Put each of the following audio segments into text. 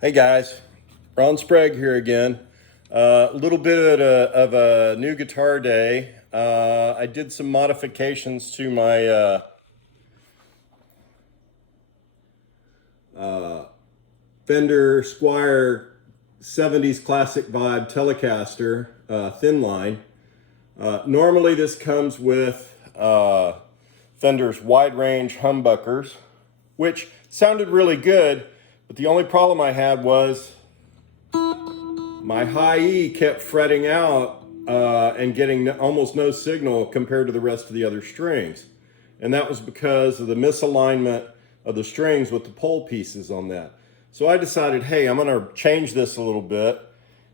Hey guys, Ron Sprague here again. A little bit of a new guitar day. I did some modifications to my Fender Squier 70's classic vibe Telecaster Thinline. Normally this comes with Fender's wide range humbuckers, which sounded really good, but the only problem I had was my high E kept fretting out and getting almost no signal compared to the rest of the other strings. And that was because of the misalignment of the strings with the pole pieces on that. So I decided, hey, I'm gonna change this a little bit,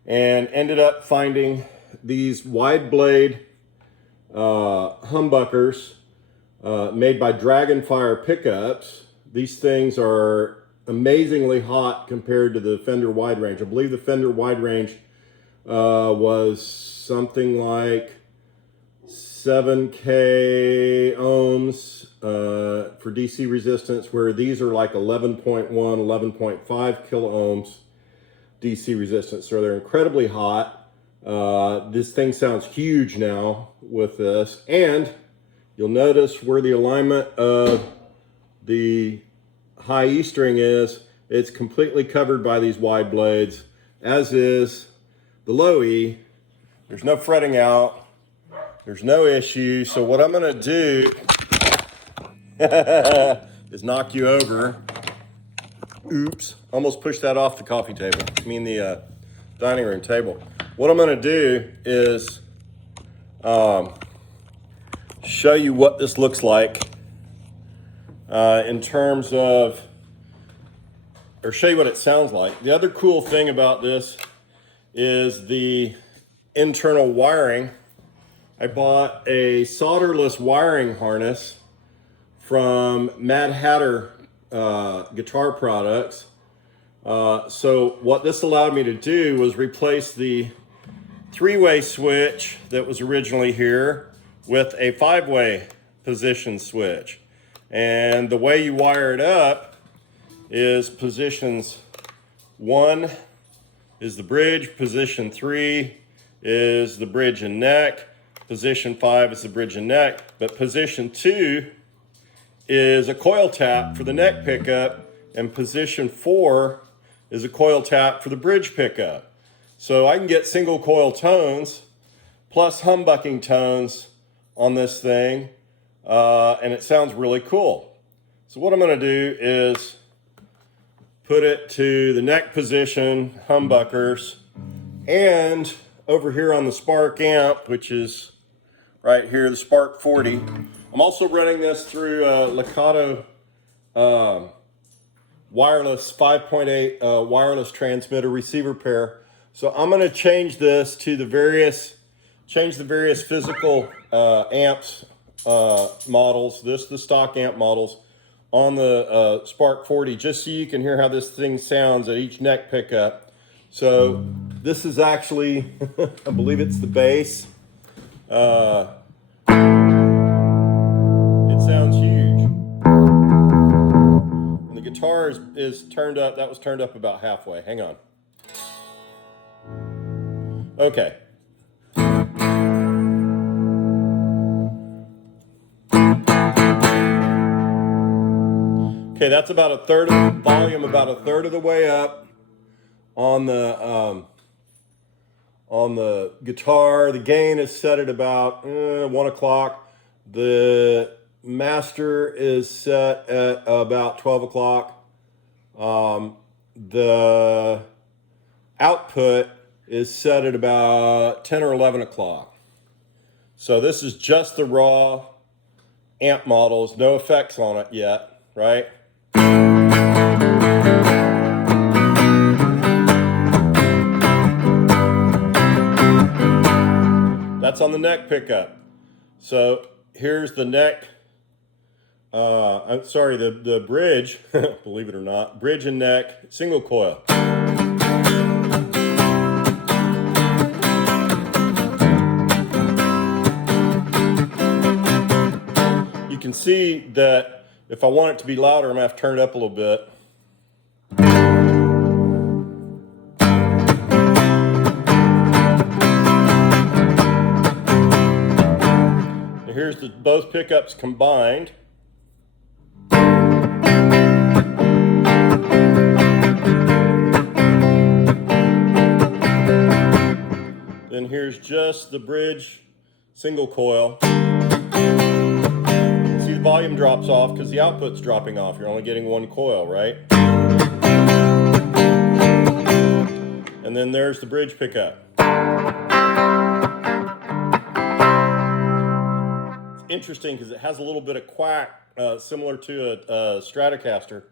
and ended up finding these wide blade humbuckers made by Dragonfire pickups. These things are amazingly hot compared to the Fender wide range. I believe the Fender wide range was something like 7K ohms for DC resistance, where these are like 11.1, 11.5 kilo ohms DC resistance. So they're incredibly hot. This thing sounds huge now with this, and you'll notice where the alignment of the high E string is, it's completely covered by these wide blades, as is the low E. There's no fretting out, there's no issue. So what I'm gonna do is knock you over. Oops, almost pushed that off the coffee table, I mean the dining room table. What I'm gonna do is show you what this looks like in terms of, or show you what it sounds like. The other cool thing about this is the internal wiring. I bought a solderless wiring harness from Mad Hatter Guitar Products. So what this allowed me to do was replace the three-way switch that was originally here with a five-way position switch. And the way you wire it up is positions 1 is the bridge, position 3 is the bridge and neck, position 5 is the bridge and neck, but position 2 is a coil tap for the neck pickup, and position 4 is a coil tap for the bridge pickup. So I can get single coil tones plus humbucking tones on this thing. And it sounds really cool. So what I'm going to do is put it to the neck position humbuckers, and over here on the Spark amp, which is right here, the Spark 40. I'm also running this through Lakato wireless 5.8 wireless transmitter receiver pair. So I'm going to change this to the various physical amps models, the stock amp models on the Spark 40, just so you can hear how this thing sounds at each neck pickup. So this is actually, I believe it's the bass. It sounds huge. And the guitar is turned up, that was turned up about halfway. Hang on. Okay. Okay, that's about a third of the volume, about a third of the way up on the guitar. The gain is set at about 1 o'clock. The master is set at about 12 o'clock. The output is set at about 10 or 11 o'clock. So this is just the raw amp models, no effects on it yet, right? That's on the neck pickup. So here's the neck, I'm sorry, the bridge, believe it or not, bridge and neck, single coil. You can see that if I want it to be louder, I'm gonna have to turn it up a little bit. here's both pickups combined. Then here's just the bridge single coil. See, the volume drops off because the output's dropping off. You're only getting one coil, right? And then there's the bridge pickup. It's interesting because it has a little bit of quack, similar to a Stratocaster.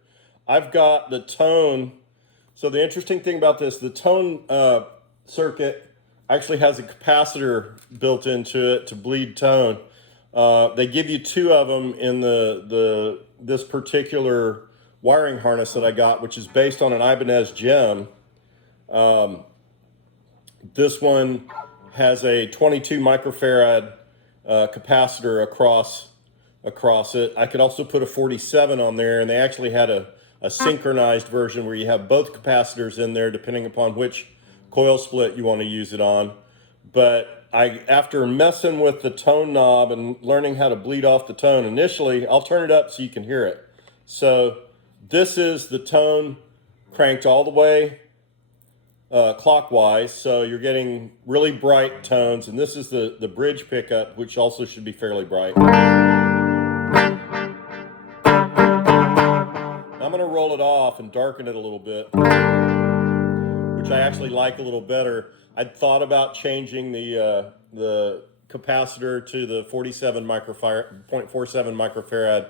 I've got the tone. So the interesting thing about this, the tone circuit actually has a capacitor built into it to bleed tone. They give you two of them in this particular wiring harness that I got, which is based on an Ibanez gem. This one has a 22 microfarad capacitor across it. I could also put a 47 on there, and they actually had a synchronized version where you have both capacitors in there depending upon which coil split you want to use it on. But after messing with the tone knob and learning how to bleed off the tone initially, I'll turn it up so you can hear it. So this is the tone cranked all the way clockwise, so you're getting really bright tones, and this is the bridge pickup, which also should be fairly bright. I'm going to roll it off and darken it a little bit, which I actually like a little better. I'd thought about changing the capacitor to the 0.47 microfarad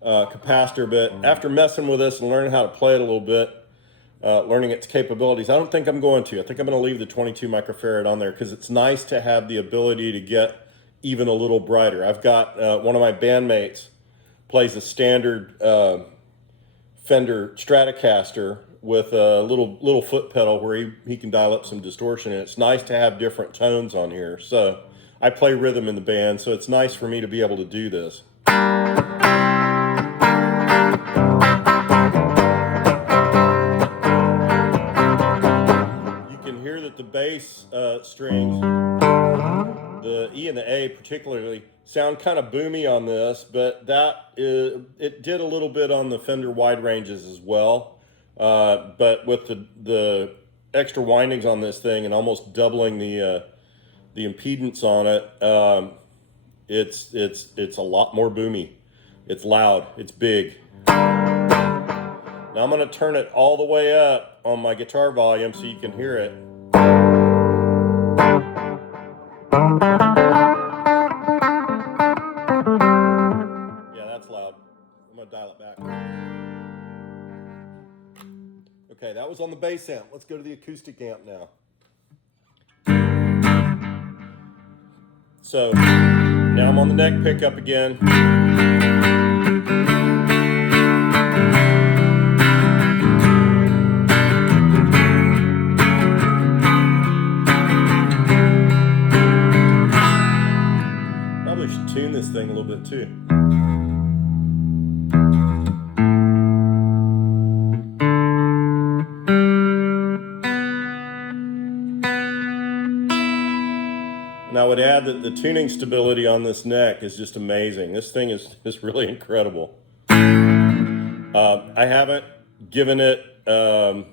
capacitor, but after messing with this and learning how to play it a little bit, learning its capabilities, I don't think I'm going to. I think I'm going to leave the 22 microfarad on there because it's nice to have the ability to get even a little brighter. I've got one of my bandmates plays a standard Fender Stratocaster with a little foot pedal where he can dial up some distortion, and it's nice to have different tones on here. So I play rhythm in the band, so it's nice for me to be able to do this. You can hear that the bass strings, the E and the A particularly, sound kind of boomy on this, but it did a little bit on the Fender wide ranges as well. But with the extra windings on this thing and almost doubling the impedance on it, it's a lot more boomy. It's loud. It's big. Now I'm going to turn it all the way up on my guitar volume so you can hear it. Yeah, that's loud. I'm going to dial it back. Okay, that was on the bass amp. Let's go to the acoustic amp now. So now I'm on the neck pickup again. Probably should tune this thing a little bit too. And I would add that the tuning stability on this neck is just amazing. This thing is really incredible. I haven't given it a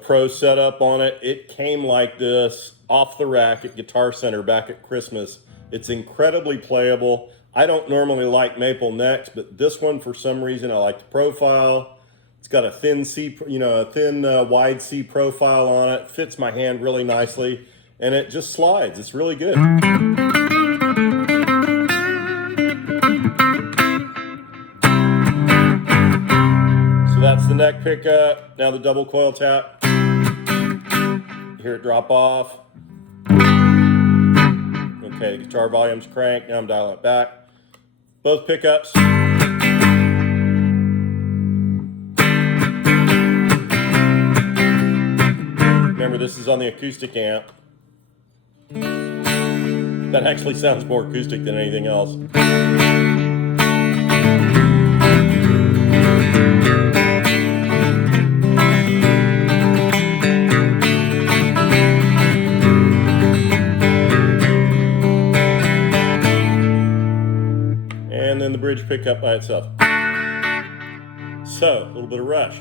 pro setup on it. It came like this off the rack at Guitar Center back at Christmas. It's incredibly playable. I don't normally like maple necks, but this one, for some reason, I like the profile. It's got a thin C, wide C profile on it. Fits my hand really nicely. And it just slides. It's really good. So that's the neck pickup. Now the double coil tap. You hear it drop off. Okay, the guitar volume's cranked. Now I'm dialing it back. Both pickups. Remember, this is on the acoustic amp. That actually sounds more acoustic than anything else. pickup by itself. So, a little bit of rush.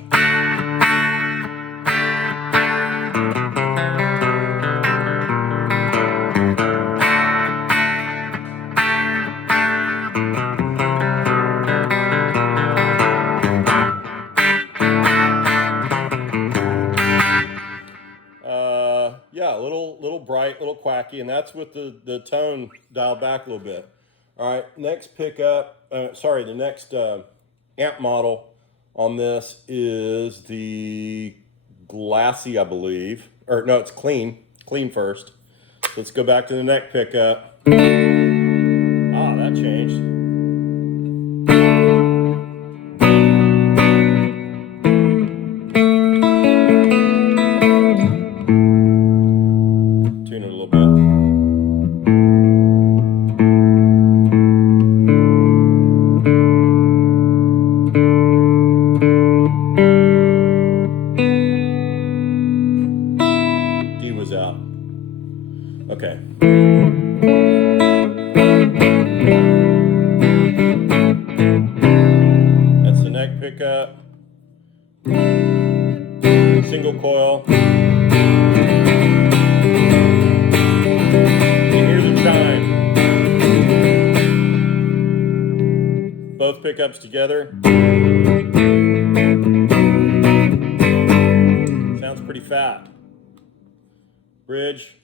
Yeah, a little bright, a little quacky, and that's with the tone dialed back a little bit. All right, next pickup, the next amp model on this is the Glassy, I believe. Or no, it's clean first. Let's go back to the neck pickup. Ah, that changed. Tune it a little bit. D was out. Okay. That's the neck pickup. Single coil. You hear the chime. Both pickups together. Sounds pretty fat. Bridge.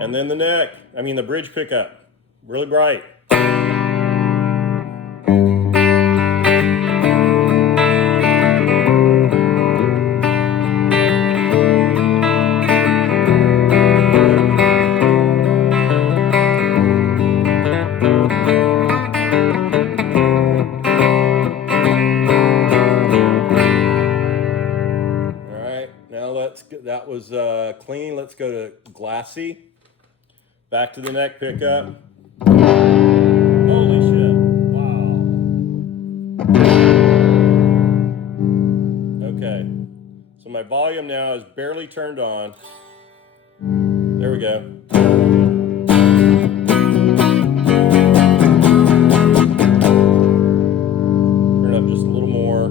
And then the bridge pickup, really bright. That was clean. Let's go to Glassy. Back to the neck pickup. Holy shit. Wow. Okay. So my volume now is barely turned on. There we go. Turn it up just a little more.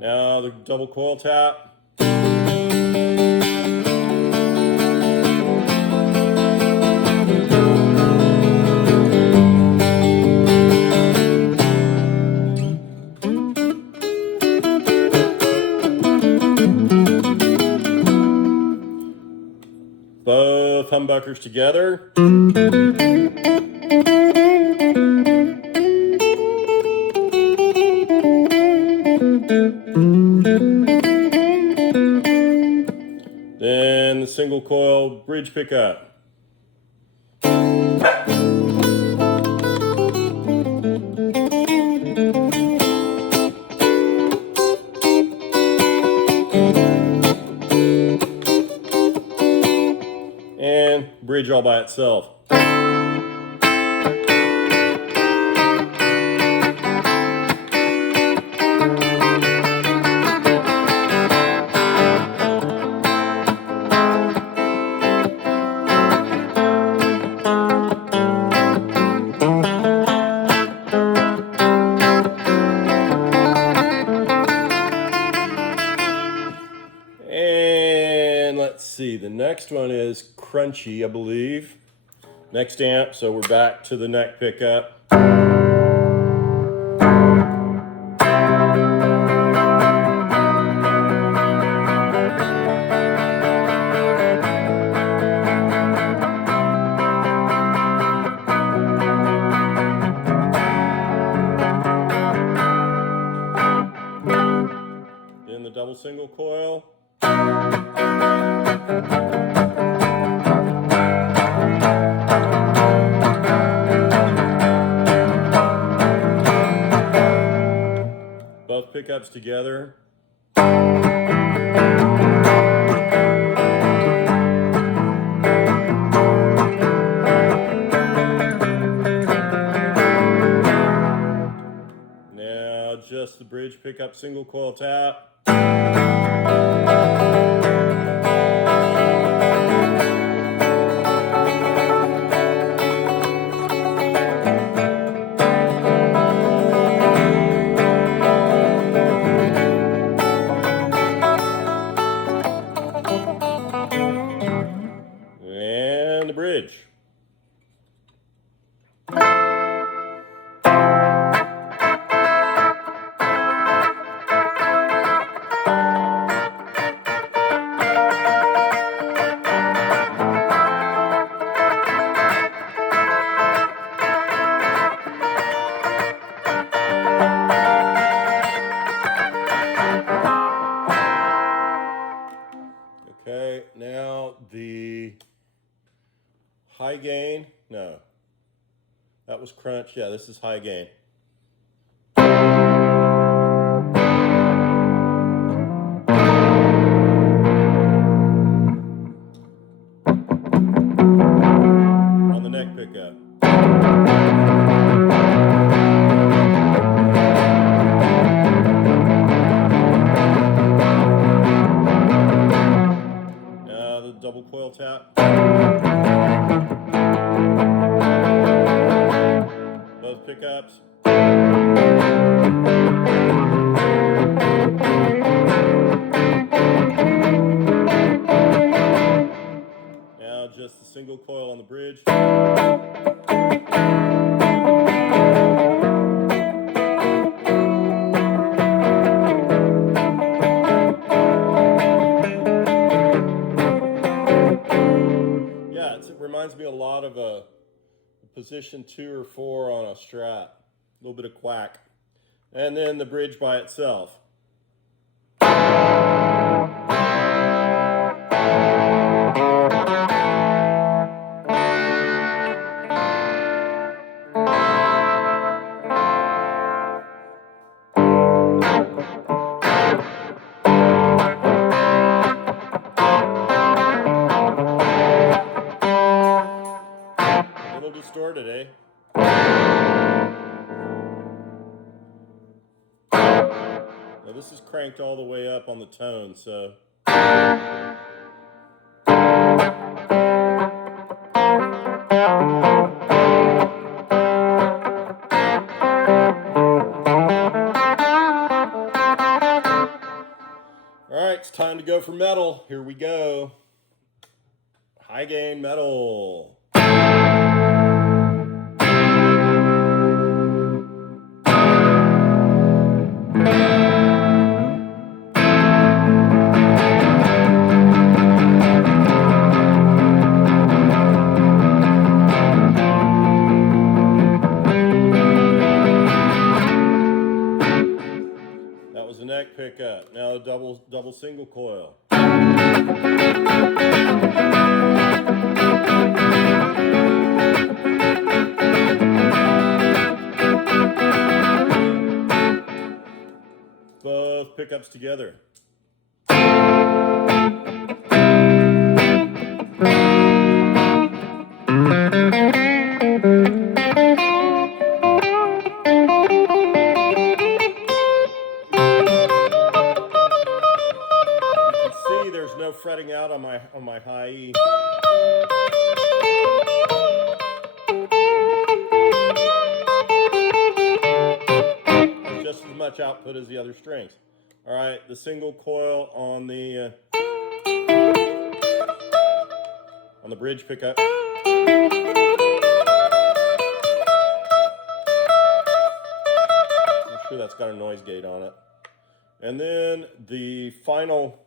Now the double coil tap. Both humbuckers together. Then the single coil bridge pickup. And bridge all by itself. And let's see, the next one is Crunchy, I believe. Next amp, so we're back to the neck pickup. Then the double single coil. pickups together. Now just the bridge pickup single coil tap. And the bridge. Okay, now the high gain, no, that was crunch. Yeah, this is high gain. On the neck pickup. Now the double coil tap. Both pickups. Now just the single coil on the bridge. Yeah, it reminds me a lot of a position 2 or 4 on a Strat. A little bit of quack. And then the bridge by itself. A little distorted, eh? Now this is cranked all the way up on the tone, so. All right, it's time to go for metal. Here we go. High gain metal. That was the neck pickup. Now a double single coil. Both pickups together. There's no fretting out on my high E. There's just as much output as the other strings. All right, the single coil on the bridge pickup. I'm sure that's got a noise gate on it. And then the final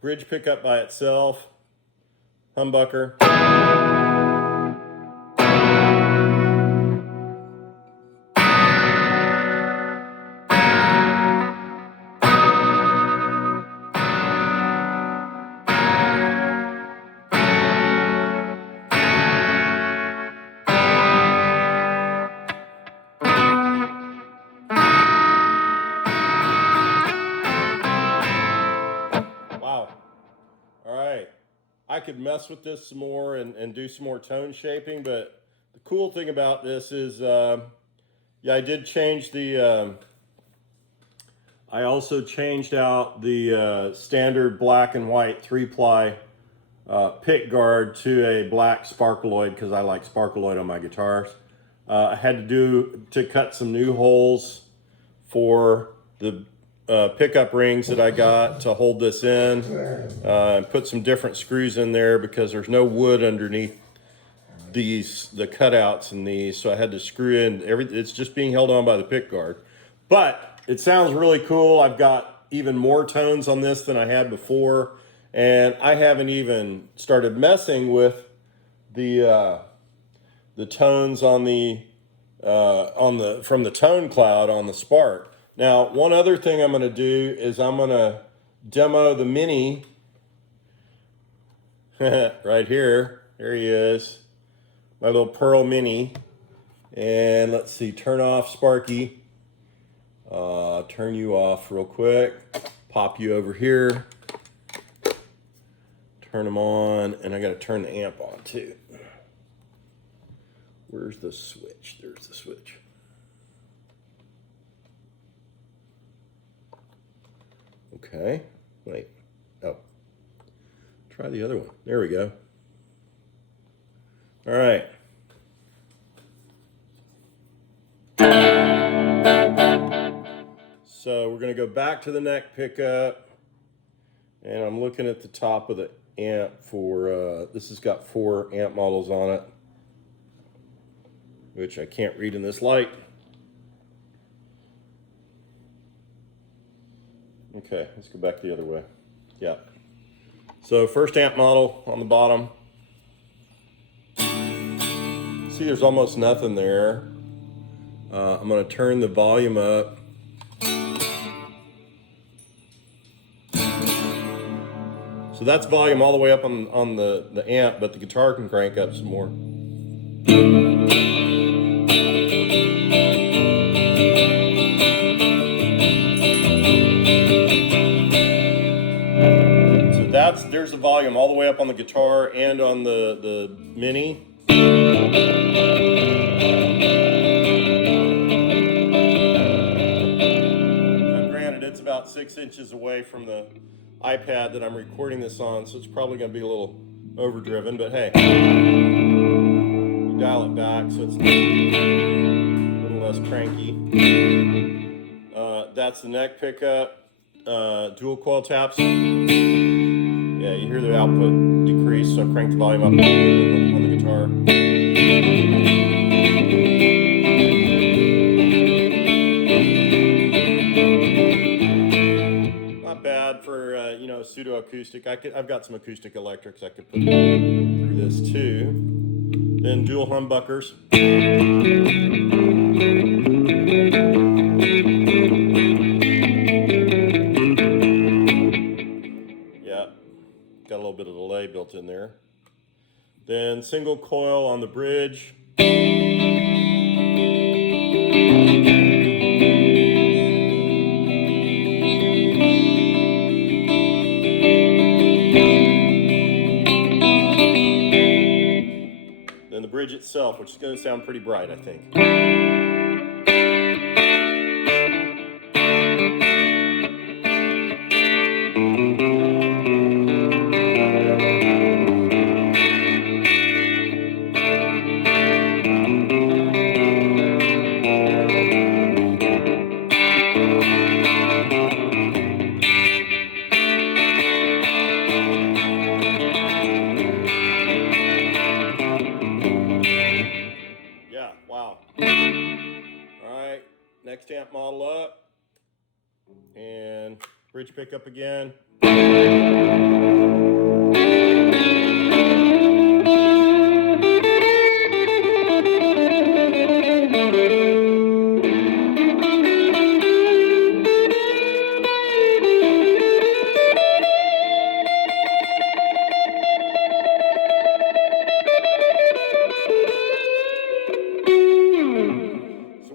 bridge pickup by itself, humbucker. I could mess with this some more and do some more tone shaping, but the cool thing about this is, yeah, I did change the, I also changed out the standard black and white 3-ply pick guard to a black sparkaloid because I like sparkaloid on my guitars. I had to cut some new holes for the pickup rings that I got to hold this in, and put some different screws in there because there's no wood underneath the cutouts in these, so I had to screw in it's just being held on by the pick guard. But it sounds really cool. I've got even more tones on this than I had before, and I haven't even started messing with the tones on the from the tone cloud on the Spark. Now, one other thing I'm going to do is I'm going to demo the Mini right here. There he is, my little Pearl Mini. And let's see, turn off Sparky. Turn you off real quick. Pop you over here. Turn them on, and I got to turn the amp on too. Where's the switch? There's the switch. Okay, wait. Oh, try the other one. There we go. All right. So we're going to go back to the neck pickup, and I'm looking at the top of the amp for, this has got 4 amp models on it, which I can't read in this light. Okay, let's go back the other way. Yeah. So first amp model on the bottom. See, there's almost nothing there. I'm going to turn the volume up. So that's volume all the way up on the amp, but the guitar can crank up some more. So there's the volume all the way up on the guitar and on the Mini. Now granted, it's about 6 inches away from the iPad that I'm recording this on, so it's probably going to be a little overdriven, but hey, you dial it back so it's a little less cranky. That's the neck pickup, dual coil taps. Yeah, you hear the output decrease, so I crank the volume up on the guitar. Not bad for you know, pseudo acoustic. I've got some acoustic electrics I could put through this too. Then dual humbuckers. Yeah, got a little bit of delay built in there. Then single coil on the bridge. Then the bridge itself, which is going to sound pretty bright, I think. Yeah, wow. All right, next amp model up, and bridge pickup again.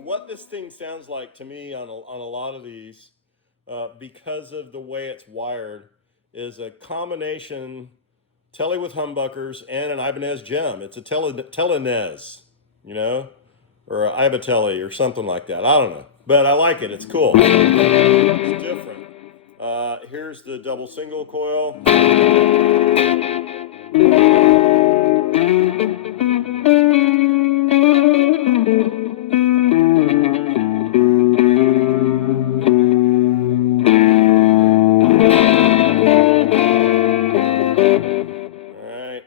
What this thing sounds like to me on a lot of these, because of the way it's wired, is a combination Tele with humbuckers, and an Ibanez gem. It's a Telenez, you know, or a Ibatele or something like that. I don't know, but I like it. It's cool. It's different. Here's the double single coil.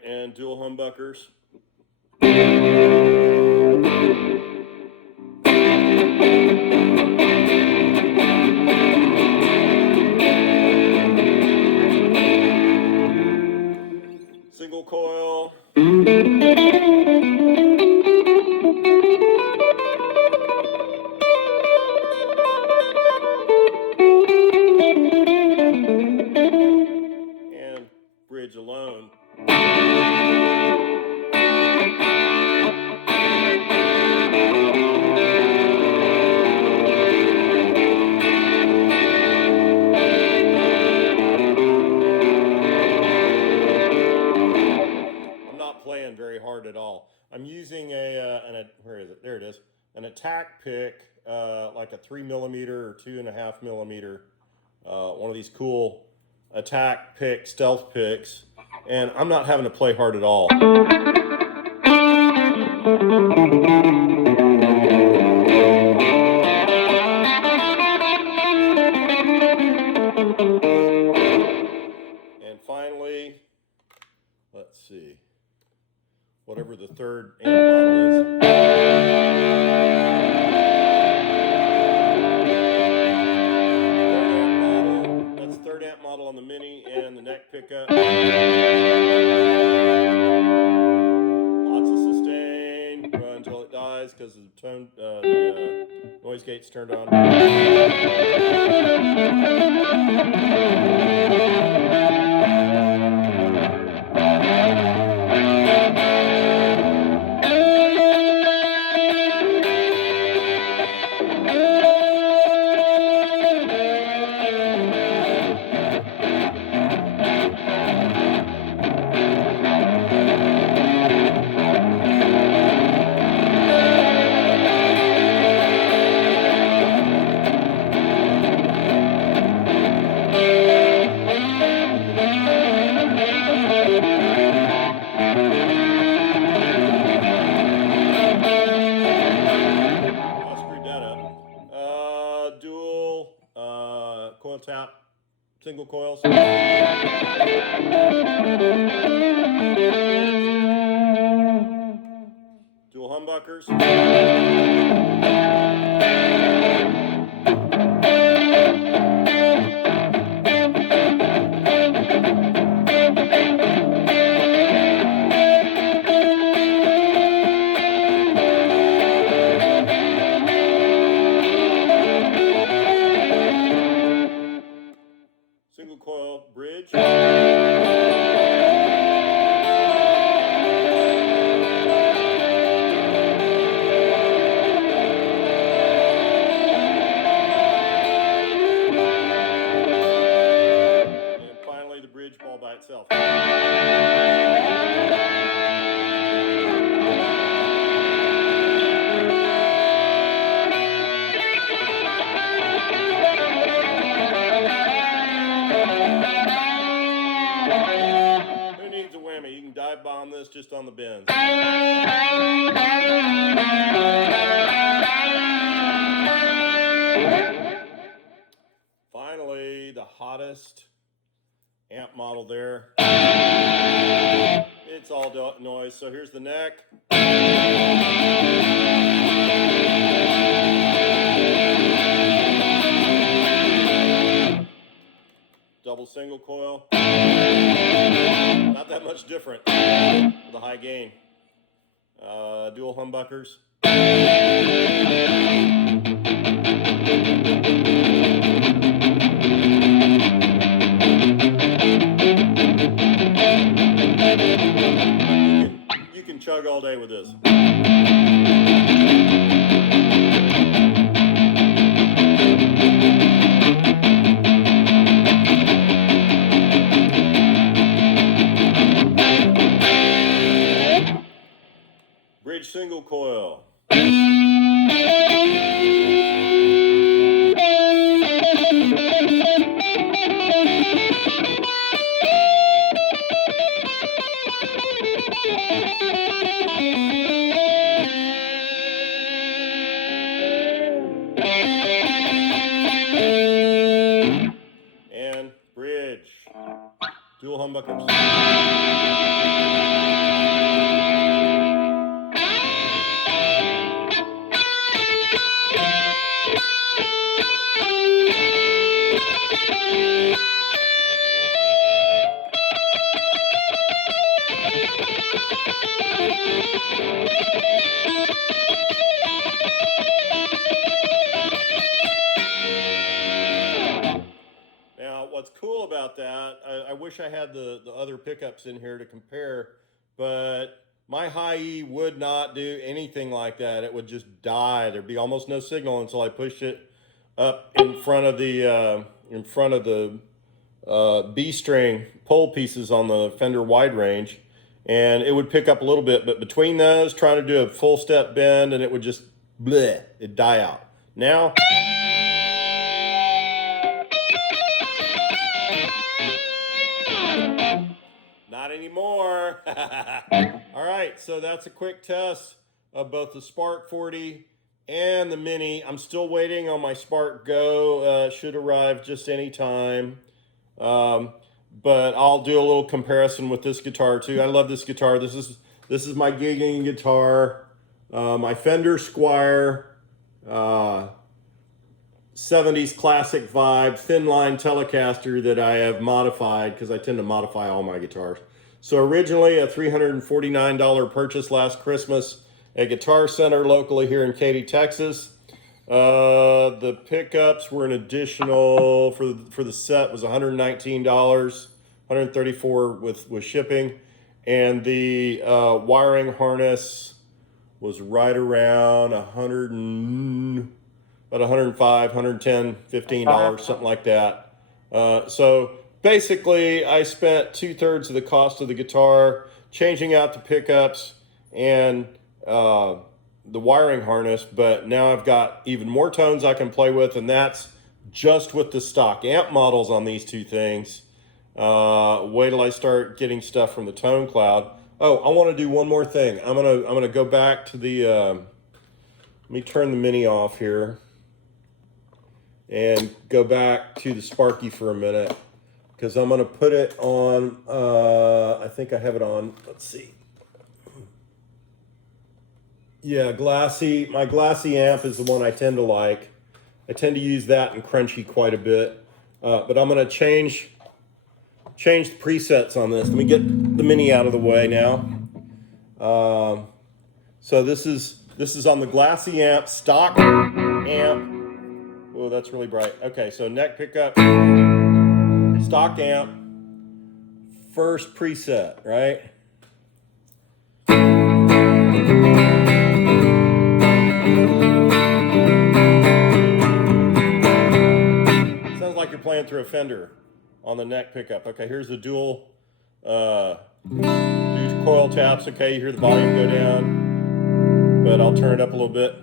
And dual humbuckers. Single coil. And bridge alone. Playing very hard at all. I'm using where is it? There it is. An attack pick, like a 3mm or 2.5mm. One of these cool attack pick, stealth picks, and I'm not having to play hard at all. And finally, let's see. Whatever the third amp model is. That's third amp model on the Mini and the neck pickup. Lots of sustain until it dies because the noise gate's turned on. Coil tap, single coils. Dual humbuckers. Single coil bridge. And finally the bridge all by itself. Who needs a whammy? You can dive bomb this just on the bends. Finally, the hottest amp model there. It's all noise. So here's the neck. Double single coil. Not that much different with a high gain. Dual humbuckers. You can chug all day with this. Dual humbuckers. Now, what's cool about that, I wish I had the other pickups in here to compare, but my high E would not do anything like that. It would just die. There'd be almost no signal until I pushed it up in front of the B string pole pieces on the Fender wide range, and it would pick up a little bit, but between those, trying to do a full step bend, and it would just bleh, it'd die out. Now, not anymore. All right, so that's a quick test of both the Spark 40 and the Mini. I'm still waiting on my Spark Go. Should arrive just any time. But I'll do a little comparison with this guitar too. I love this guitar. This is my gigging guitar. My Fender Squier, 70's classic vibe, Thinline Telecaster that I have modified because I tend to modify all my guitars. So originally a $349 purchase last Christmas at Guitar Center locally here in Katy, Texas. The pickups were an additional, for the set was $119, $134 with shipping. And the wiring harness was right around about $105, $110, $15, something like that. So basically I spent 2/3 of the cost of the guitar changing out the pickups and the wiring harness, but now I've got even more tones I can play with, and that's just with the stock amp models on these two things. Wait till I start getting stuff from the Tone Cloud. Oh, I want to do one more thing. I'm gonna go back to the let me turn the Mini off here and go back to the Sparky for a minute, because I'm gonna put it on, I think I have it on, let's see. Yeah, my glassy amp is the one I tend to like. I tend to use that in Crunchy quite a bit. But I'm gonna change the presets on this. Let me get the Mini out of the way now. So this is on the glassy amp, stock amp. Oh, that's really bright. Okay, so neck pickup, stock amp, first preset, right? Sounds like you're playing through a Fender on the neck pickup. Okay, here's the dual coil taps. Okay, you hear the volume go down, but I'll turn it up a little bit.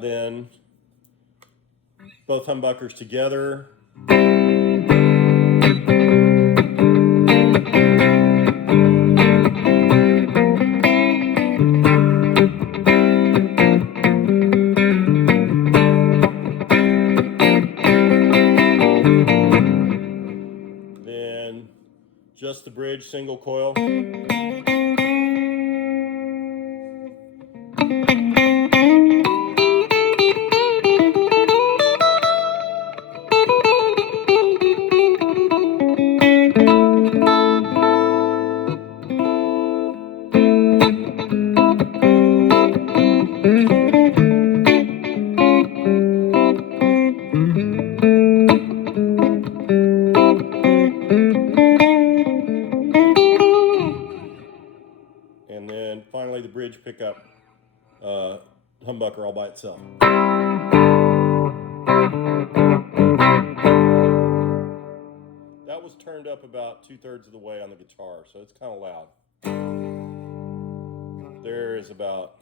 Then both humbuckers together. Then just the bridge single coil. And then finally the bridge pickup humbucker all by itself. That was turned up about 2/3 of the way on the guitar, so it's kind of loud. There is about,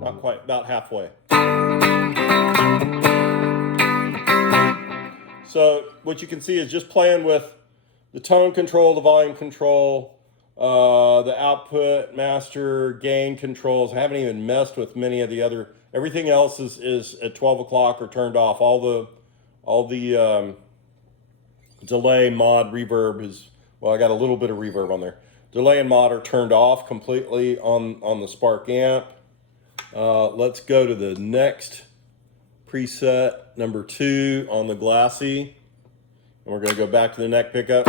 not quite, about halfway. So what you can see is just playing with the tone control, the volume control, The output, master, gain controls. I haven't even messed with many of the other. Everything else is at 12 o'clock or turned off. All the delay, mod, reverb is, well, I got a little bit of reverb on there. Delay and mod are turned off completely on the Spark amp. Let's go to the next preset, number 2 on the Glassy. And we're going to go back to the neck pickup.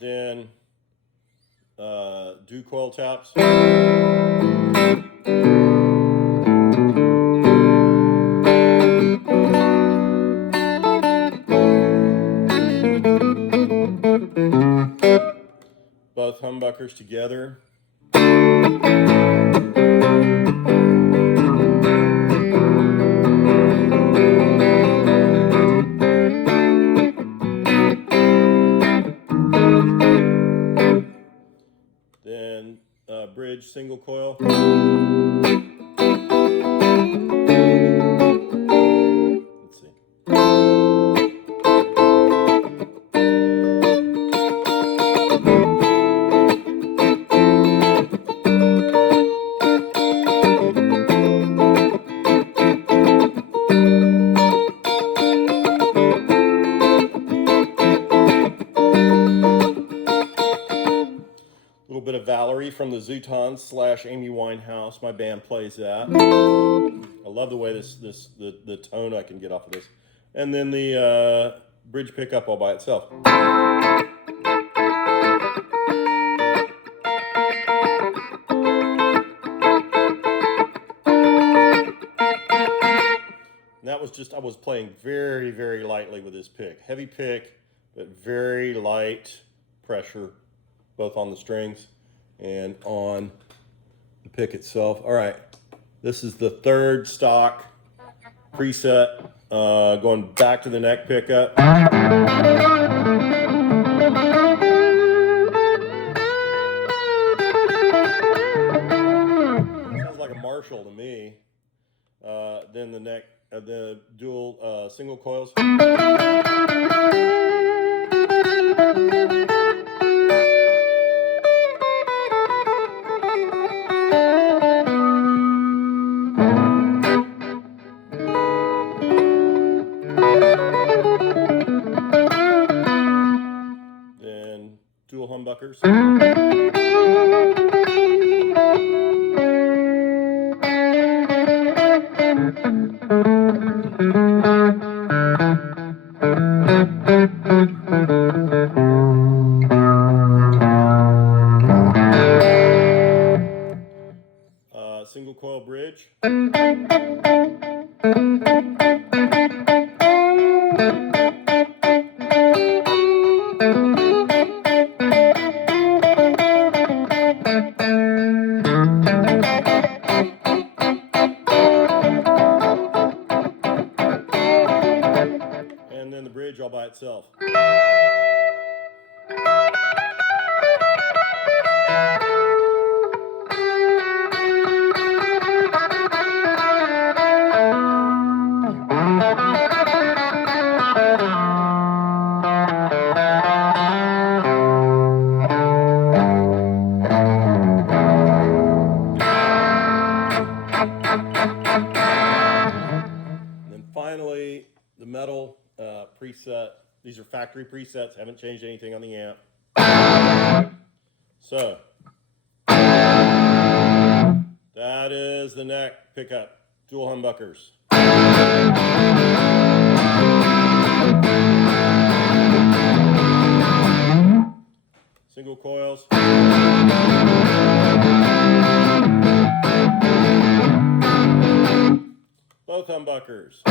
Then do coil taps. Both humbuckers together. Then bridge single coil. Let's see. Bit of Valerie from the Zootons / Amy Winehouse. My band plays that. I love the way the tone I can get off of this. And then the bridge pickup all by itself. And that was just, I was playing very, very lightly with this pick. Heavy pick, but very light pressure, both on the strings and on the pick itself. All right, this is the 3rd stock preset, going back to the neck pickup. Sounds like a Marshall to me. Then the neck, the dual single coils. Dual humbuckers. Single coil bridge. And then the bridge all by itself. Finally, the metal preset. These are factory presets, haven't changed anything on the amp. So, that is the neck pickup, dual humbuckers. Single coils. Both humbuckers.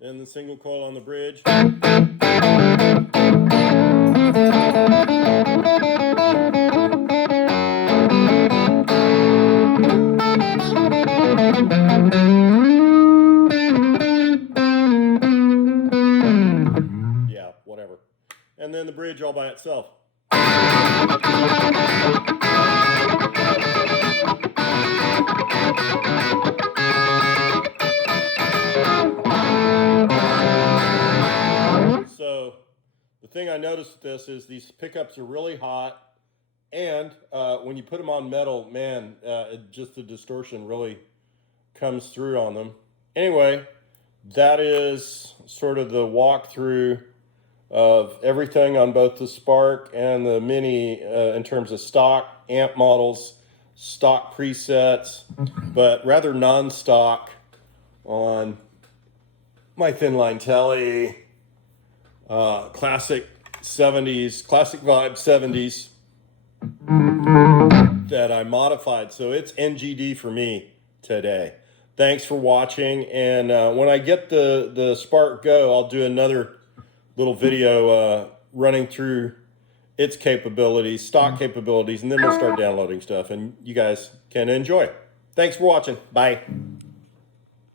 Then the single coil on the bridge. in the bridge all by itself. So the thing I noticed with this is these pickups are really hot, and when you put them on metal, man, just the distortion really comes through on them. Anyway, that is sort of the walkthrough of everything on both the Spark and the Mini in terms of stock amp models, stock presets, but rather non-stock on my Thinline Tele, classic 70s, classic vibe 70s that I modified. So it's NGD for me today. Thanks for watching, and when I get the Spark Go, I'll do another little video running through its capabilities, stock capabilities, and then we'll start downloading stuff, and you guys can enjoy. Thanks for watching. Bye.